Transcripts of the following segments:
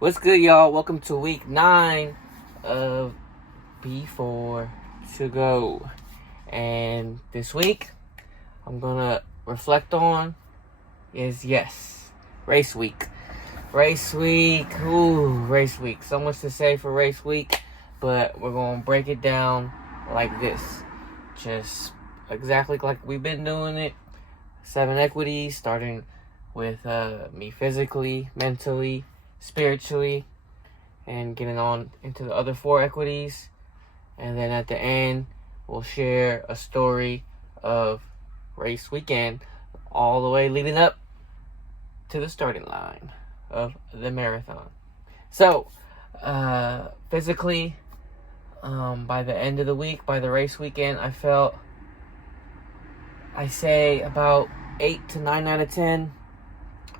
What's good, y'all? Welcome to week 9 of B4 to go. And this week, I'm gonna reflect on is race week. Race week. So much to say for race week, but we're gonna break it down like this. Just exactly like we've been doing it. 7 equities, starting with me physically, mentally, spiritually, and getting on into the other 4 equities. And then at the end, we'll share a story of race weekend all the way leading up to the starting line of the marathon. So, physically, by the end of the week, by the race weekend, I say about 8 to 9 out of 10,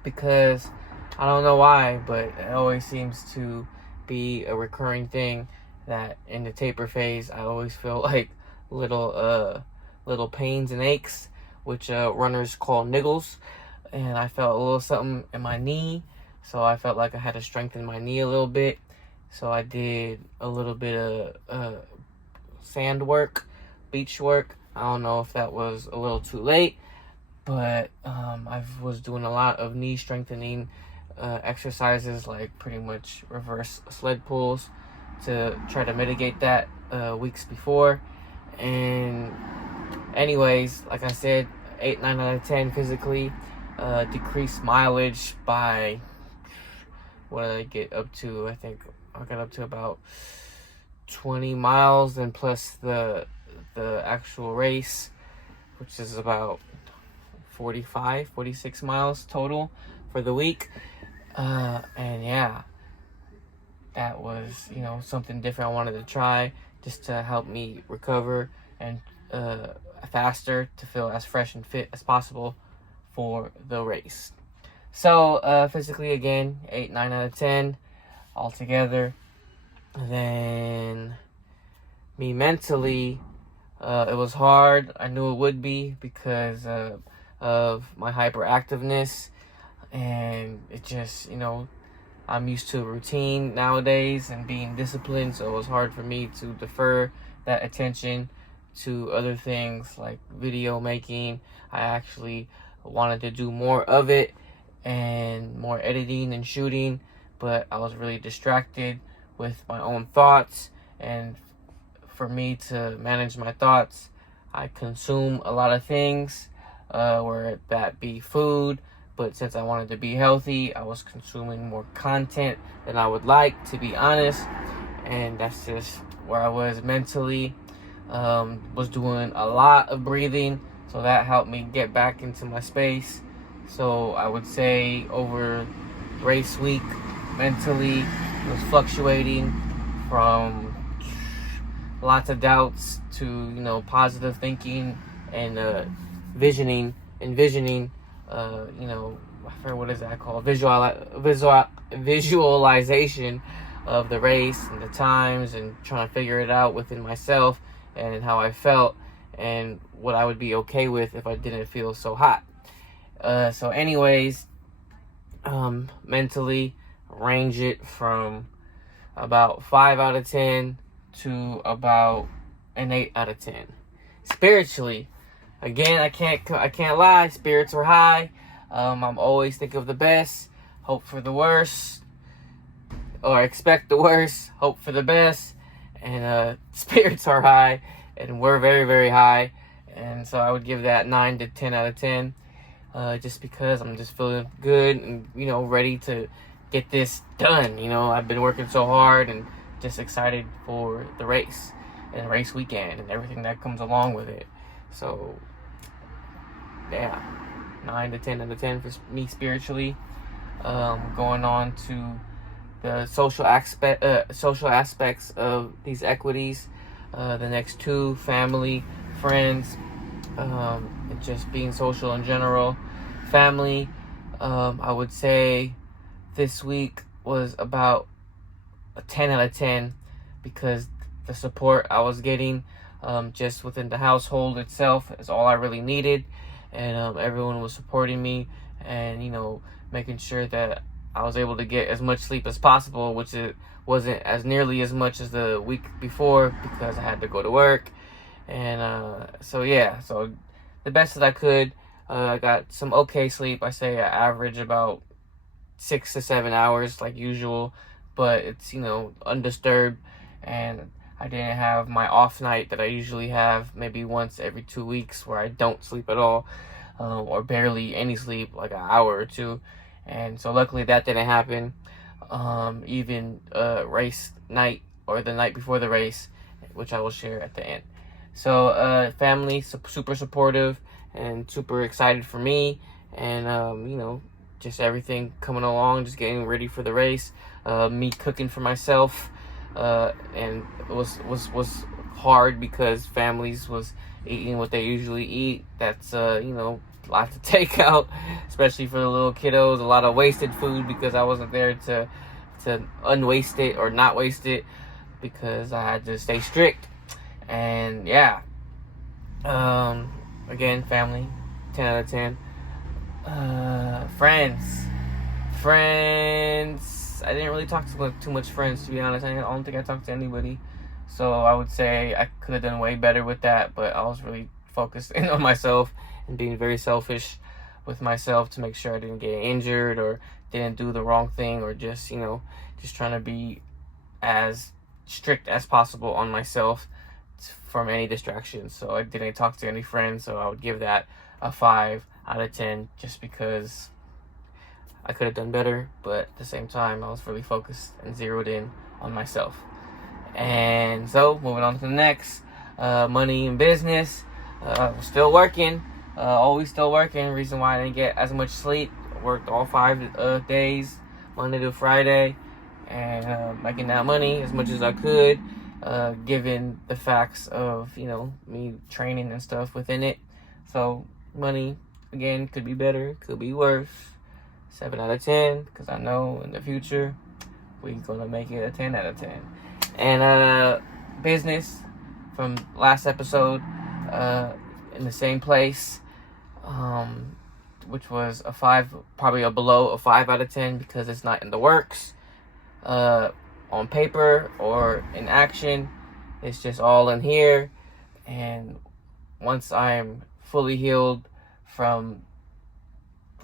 because I don't know why, but it always seems to be a recurring thing that in the taper phase, I always feel like little pains and aches, which runners call niggles. And I felt a little something in my knee, so I felt like I had to strengthen my knee a little bit. So I did a little bit of sand work, beach work. I don't know if that was a little too late, but I was doing a lot of knee strengthening exercises, like pretty much reverse sled pulls, to try to mitigate that weeks before. And anyways, like I said, 8, 9 out of 10 physically. Decreased mileage by, what did I get up to? I think I got up to about 20 miles, and plus the actual race, which is about 46 miles total for the week. And yeah, that was, something different I wanted to try, just to help me recover and faster, to feel as fresh and fit as possible for the race. So physically, again, 8, 9 out of 10 altogether. Then me mentally, it was hard. I knew it would be, because of my hyperactiveness, and it just, I'm used to a routine nowadays and being disciplined, so it was hard for me to defer that attention to other things like video making. I actually wanted to do more of it and more editing and shooting, but I was really distracted with my own thoughts. And for me to manage my thoughts, I consume a lot of things, where that be food. But since I wanted to be healthy, I was consuming more content than I would like, to be honest. And that's just where I was mentally. Was doing a lot of breathing, so that helped me get back into my space. So I would say over race week, mentally, it was fluctuating from lots of doubts to, positive thinking and envisioning, I forget what is that called? Visualization of the race and the times, and trying to figure it out within myself and how I felt and what I would be okay with if I didn't feel so hot. So anyways, mentally, range it from about 5 out of 10 to about an 8 out of 10. Spiritually, again, I can't lie. Spirits are high. I'm always think of the best, hope for the worst, or expect the worst, hope for the best. And spirits are high, and we're very, very high. And so I would give that 9 to 10 out of 10, just because I'm just feeling good and, ready to get this done. I've been working so hard, and just excited for the race and race weekend and everything that comes along with it. So yeah, 9 to 10 out of 10 for me spiritually. Going on to the social aspects of these equities. The next 2, family, friends, and just being social in general. Family, I would say this week was about a 10 out of 10, because the support I was getting just within the household itself is all I really needed. And everyone was supporting me, and making sure that I was able to get as much sleep as possible, which it wasn't as nearly as much as the week before because I had to go to work. And so the best that I could. I got some okay sleep. I say I average about 6 to 7 hours like usual, but it's, undisturbed, and I didn't have my off night that I usually have maybe once every 2 weeks where I don't sleep at all, or barely any sleep, like an hour or two. And so luckily that didn't happen. Even race night or the night before the race, which I will share at the end. So family, super supportive and super excited for me, and just everything coming along, just getting ready for the race. Me cooking for myself, and it was hard because families was eating what they usually eat. That's a lot to take out, especially for the little kiddos. A lot of wasted food because I wasn't there to unwaste it or not waste it because I had to stay strict. And yeah. Again, family, 10 out of 10. Friends. I didn't really talk to too much friends, to be honest. I don't think I talked to anybody. So I would say I could have done way better with that, but I was really focused in on myself and being very selfish with myself to make sure I didn't get injured or didn't do the wrong thing, or just trying to be as strict as possible on myself from any distractions. So I didn't talk to any friends, so I would give that a 5 out of 10 just because I could have done better, but at the same time I was really focused and zeroed in on myself. And so moving on to the next, money and business. Still working, always still working. Reason why I didn't get as much sleep, worked all 5 days, Monday to Friday, and making that money as much as I could, given the facts of me training and stuff within it. So money, again, could be better, could be worse. 7 out of 10, because I know in the future we're gonna make it a 10 out of 10. And business, from last episode, in the same place, which was a 5, probably below a 5 out of 10 because it's not in the works, on paper or in action. It's just all in here. And once I'm fully healed from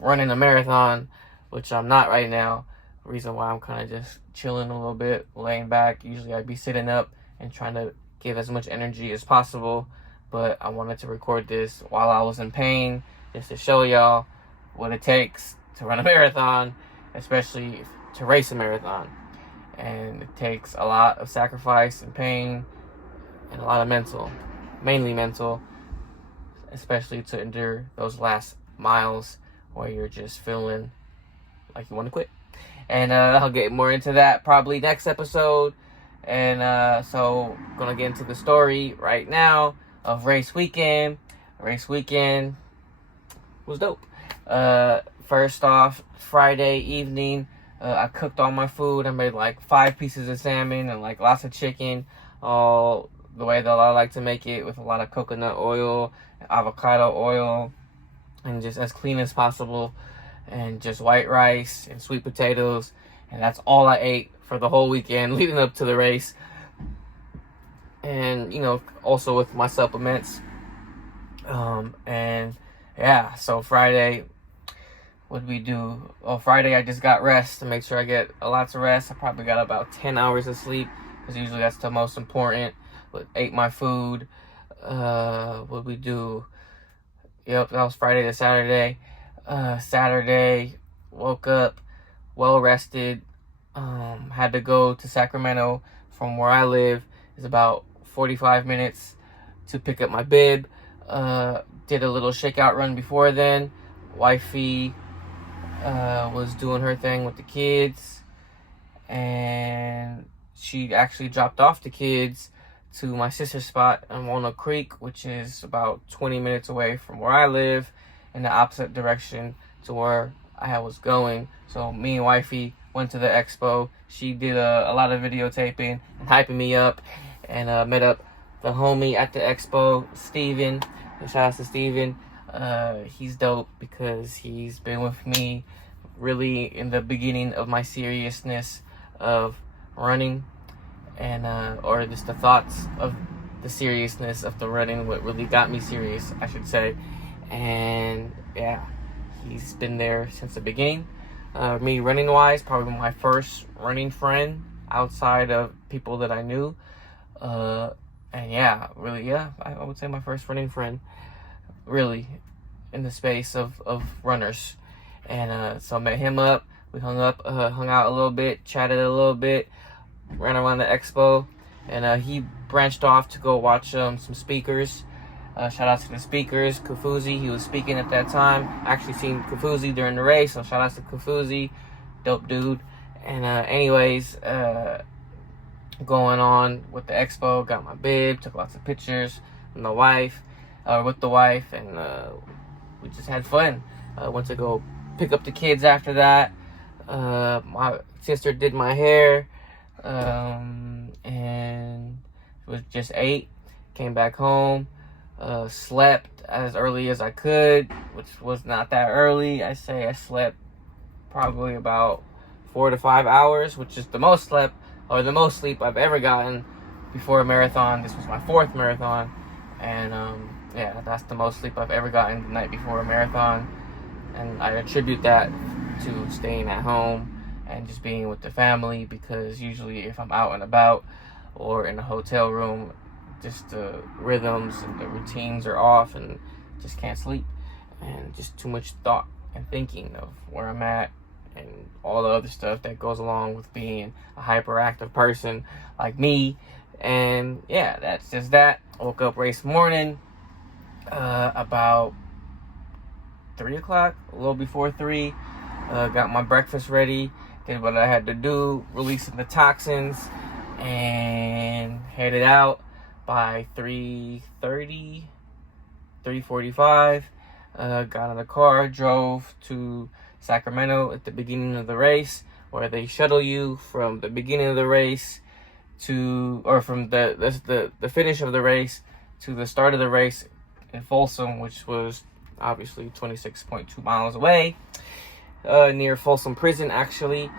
running a marathon, which I'm not right now, reason why I'm kind of just chilling a little bit, laying back. Usually I'd be sitting up and trying to give as much energy as possible, but I wanted to record this while I was in pain, just to show y'all what it takes to run a marathon, especially to race a marathon. And it takes a lot of sacrifice and pain and a lot of mainly mental, especially to endure those last miles where you're just feeling like you want to quit. And I'll get more into that probably next episode. And so gonna get into the story right now of race weekend. Race weekend was dope. First off, Friday evening, I cooked all my food. I made like 5 pieces of salmon and like lots of chicken, all the way that I like to make it, with a lot of coconut oil, avocado oil, and just as clean as possible, and just white rice and sweet potatoes. And that's all I ate for the whole weekend leading up to the race. And also with my supplements. And yeah, so Friday, what did we do? Well, Friday I just got rest to make sure I get lots of rest. I probably got about 10 hours of sleep, because usually that's the most important. But ate my food. What did we do? Yep, that was Friday to Saturday. Saturday, woke up well rested. Had to go to Sacramento from where I live. It's about 45 minutes to pick up my bib. Did a little shakeout run before then. Wifey was doing her thing with the kids, and she actually dropped off the kids to my sister's spot in Walnut Creek, which is about 20 minutes away from where I live, in the opposite direction to where I was going. So me and wifey went to the expo. She did a lot of videotaping and hyping me up, and met up the homie at the expo, Steven. And shout out to Steven. He's dope because he's been with me really in the beginning of my seriousness of running, and or just the thoughts of the seriousness of the running, what really got me serious, I should say. And yeah, he's been there since the beginning. Me running wise, probably my first running friend outside of people that I knew. And yeah, really, yeah, I would say my first running friend, really, in the space of runners. And so I met him up. We hung out a little bit, chatted a little bit, ran around the expo, and he branched off to go watch some speakers. Shout out to the speakers. Kufuzi, he was speaking at that time. Actually seen Kufuzi during the race, so shout out to Kufuzi, dope dude. And anyways, going on with the expo, got my bib, took lots of pictures with the wife, and we just had fun. Went to go pick up the kids after that. My sister did my hair, and it was just 8. Came back home, slept as early as I could, which was not that early. I slept probably about 4 to 5 hours, which is the most sleep I've ever gotten before a marathon. This was my 4th marathon, and yeah, that's the most sleep I've ever gotten the night before a marathon. And I attribute that to staying at home and just being with the family, because usually if I'm out and about or in a hotel room, just the rhythms and the routines are off and just can't sleep, and just too much thought and thinking of where I'm at and all the other stuff that goes along with being a hyperactive person like me. And yeah, that's just that. Woke up race morning about 3 o'clock, a little before 3. Got my breakfast ready, did what I had to do, releasing the toxins, and headed out by 3:30, 3:45. Got in the car, drove to Sacramento at the beginning of the race, where they shuttle you from the beginning of the race from the finish of the race to the start of the race in Folsom, which was obviously 26.2 miles away, near Folsom Prison, actually,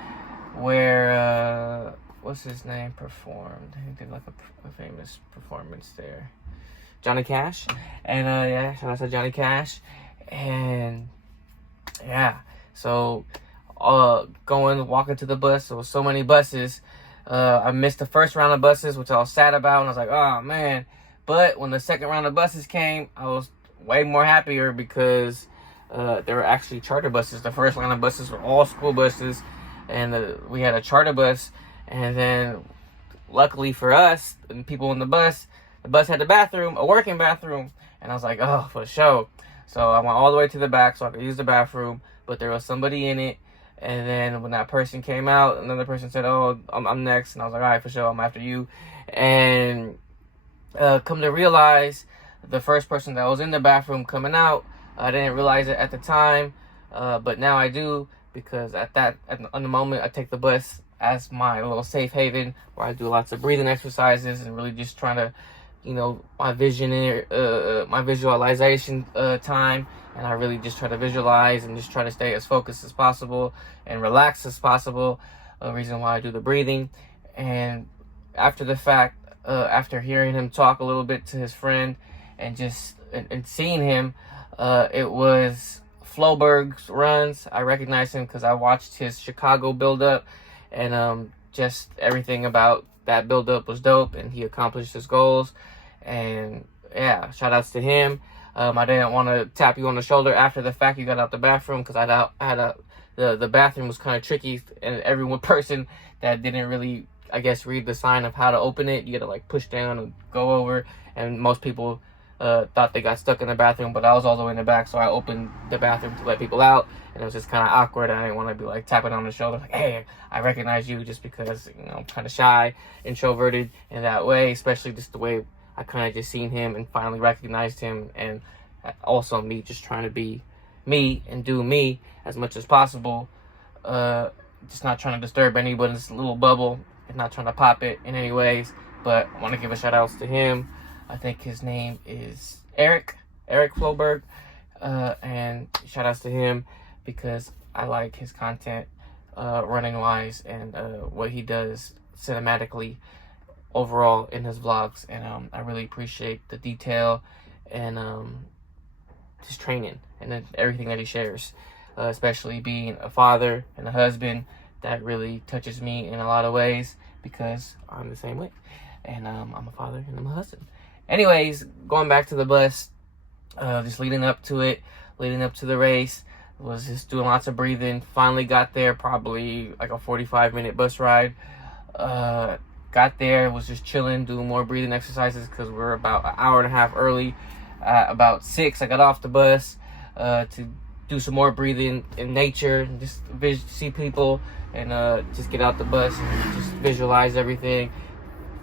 where what's his name performed. He did like a famous performance there, Johnny Cash. And yeah, shout out to Johnny Cash. And yeah, so walking to the bus, there was so many buses. I missed the first round of buses, which I was sad about, and I was like, oh man. But when the second round of buses came, I was way more happier, because there were actually charter buses. The first line of buses were all school buses, and we had a charter bus. And then luckily for us and people in the bus had a working bathroom, and I was like, oh, for sure. So I went all the way to the back so I could use the bathroom, but there was somebody in it. And then when that person came out, another person said, oh, I'm next. And I was like, all right, for sure, I'm after you. And come to realize, the first person that was in the bathroom coming out, I didn't realize it at the time, but now I do, because on the moment, I take the bus as my little safe haven, where I do lots of breathing exercises and really just trying to, my my visualization time, and I really just try to visualize and just try to stay as focused as possible and relaxed as possible. A reason why I do the breathing. And after the fact, after hearing him talk a little bit to his friend and just and seeing him, it was Floberg's runs. I recognized him because I watched his Chicago build-up, and just everything about that build-up was dope, and he accomplished his goals. And yeah, shout outs to him. I didn't want to tap you on the shoulder after the fact you got out the bathroom, because the bathroom was kind of tricky, and every one person that didn't really, I guess, read the sign of how to open it, you gotta like push down and go over, and most people thought they got stuck in the bathroom, but I was all the way in the back, so I opened the bathroom to let people out, and it was just kind of awkward. I didn't want to be like tapping on the shoulder like, hey, I recognize you, just because I'm kind of shy, introverted in that way, especially just the way I kind of just seen him and finally recognized him. And also me just trying to be me and do me as much as possible, just not trying to disturb anybody's little bubble and not trying to pop it in any ways. But I want to give a shout outs to him. I think his name is Eric Floberg, and shout outs to him, because I like his content running wise, and what he does cinematically overall in his vlogs. And I really appreciate the detail and his training and then everything that he shares, especially being a father and a husband. That really touches me in a lot of ways because I'm the same way, and I'm a father and I'm a husband. Anyways, going back to the bus, just leading up to the race, was just doing lots of breathing. Finally got there, probably like a 45-minute bus ride. Got there, was just chilling, doing more breathing exercises because we're about an hour and a half early. About 6, I got off the bus to do some more breathing in nature, and just see people, and just get out the bus and just visualize everything.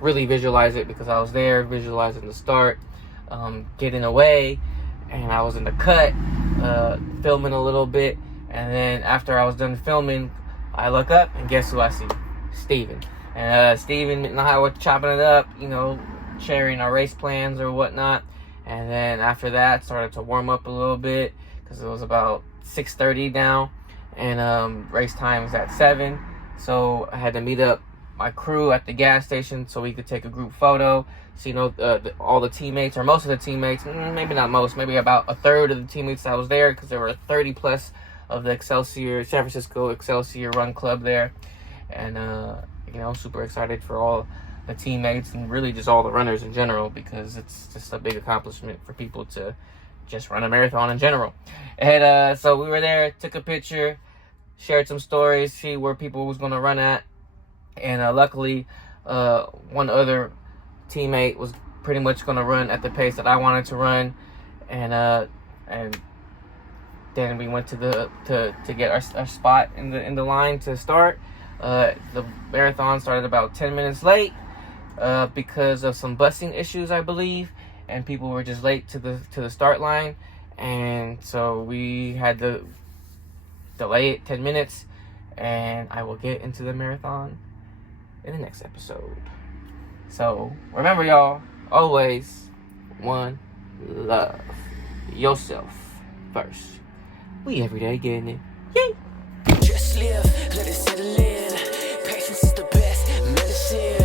Really visualize it because I was there, visualizing the start, getting away, and I was in the cut, filming a little bit. And then after I was done filming, I look up and guess who I see? Steven. And Steven and I were chopping it up, sharing our race plans or whatnot. And then after that, started to warm up a little bit because it was about 6:30 now, and race time is at 7. So I had to meet up my crew at the gas station so we could take a group photo. So all the teammates, or most of the teammates, maybe not most, maybe about a third of the teammates that was there, because there were 30 plus of the San Francisco Excelsior Run Club there. And super excited for all the teammates and really just all the runners in general, because it's just a big accomplishment for people to just run a marathon in general. And so we were there, took a picture, shared some stories, see where people was going to run at. And luckily, one other teammate was pretty much going to run at the pace that I wanted to run. And then we went to get our spot in the line to start. The marathon started about 10 minutes late because of some busing issues, I believe, and people were just late to the start line, and so we had to delay it 10 minutes. And I will get into the marathon in the next episode. So remember, y'all, always one love, yourself first. We everyday getting it. Yay! Just live, let it settle in. Patience is the best medicine.